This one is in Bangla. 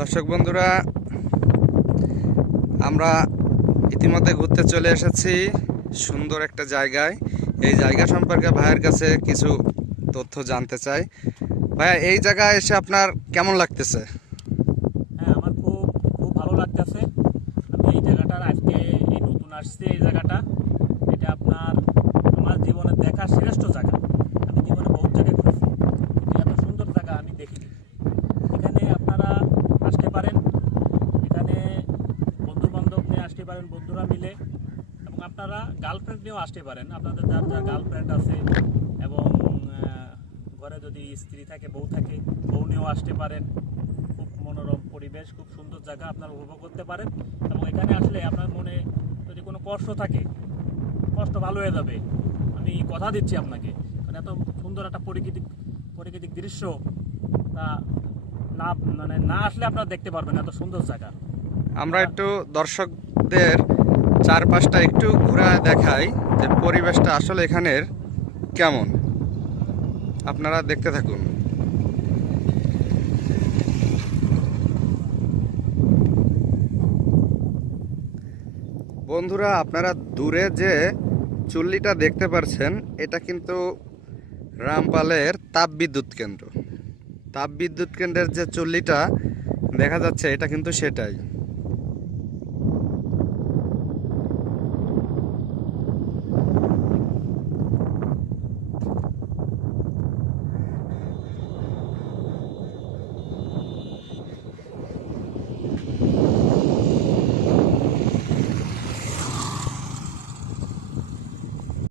দর্শক বন্ধুরা, আমরা ইতিমধ্যে ঘুরতে চলে এসেছি সুন্দর একটা জায়গায়। এই জায়গা সম্পর্কে ভাইয়ের কাছে কিছু তথ্য জানতে চাই। ভাইয়া, এই জায়গায় এসে আপনার কেমন লাগতেছে? হ্যাঁ আমার খুব খুব ভালো লাগতেছে। আমি এই জায়গাটার আজকে এই নতুন আসছে, এই জায়গাটা এটা আপনার আমার জীবনে দেখার শ্রেষ্ঠ জায়গা আমি জীবনে বহুত জায়গায় ঘুরেছি কিন্তু এত সুন্দর জায়গা আমি দেখিনি এখানে আপনারা আসতে পারেন এখানে বন্ধু বান্ধব নিয়ে আসতে পারেন বন্ধুরা মিলে এবং আপনারা গার্লফ্রেন্ড নিয়েও আসতে পারেন। আপনাদের যার যার গার্লফ্রেন্ড আছে এবং ঘরে যদি স্ত্রী থাকে বউ থাকে বউ নিয়েও আসতে পারেন। খুব মনোরম পরিবেশ খুব সুন্দর জায়গা আপনারা উপভোগ করতে পারেন। এবং এখানে আসলে আপনার মনে যদি কোনো কষ্ট থাকে কষ্ট ভালো হয়ে যাবে। আমি কথা দিচ্ছি আপনাকে। কারণ এত সুন্দর একটা প্রাকৃতিক প্রাকৃতিক দৃশ্য তা না মানে না আসলে আপনারা দেখতে পারবেন এত সুন্দর জায়গা। আমরা একটু দর্শকদের চারপাশটা একটু ঘুরে দেখাই যে পরিবেশটা আসলে এখানের কেমন। আপনারা দেখতে থাকুন। বন্ধুরা, আপনারা দূরে যে চুল্লিটা দেখতে পারছেন, এটা কিন্তু রামপালের তাপ বিদ্যুৎ কেন্দ্র। তাপ বিদ্যুৎ কেন্দ্রের যে চুল্লিটা দেখা যাচ্ছে, এটা কিন্তু সেটাই।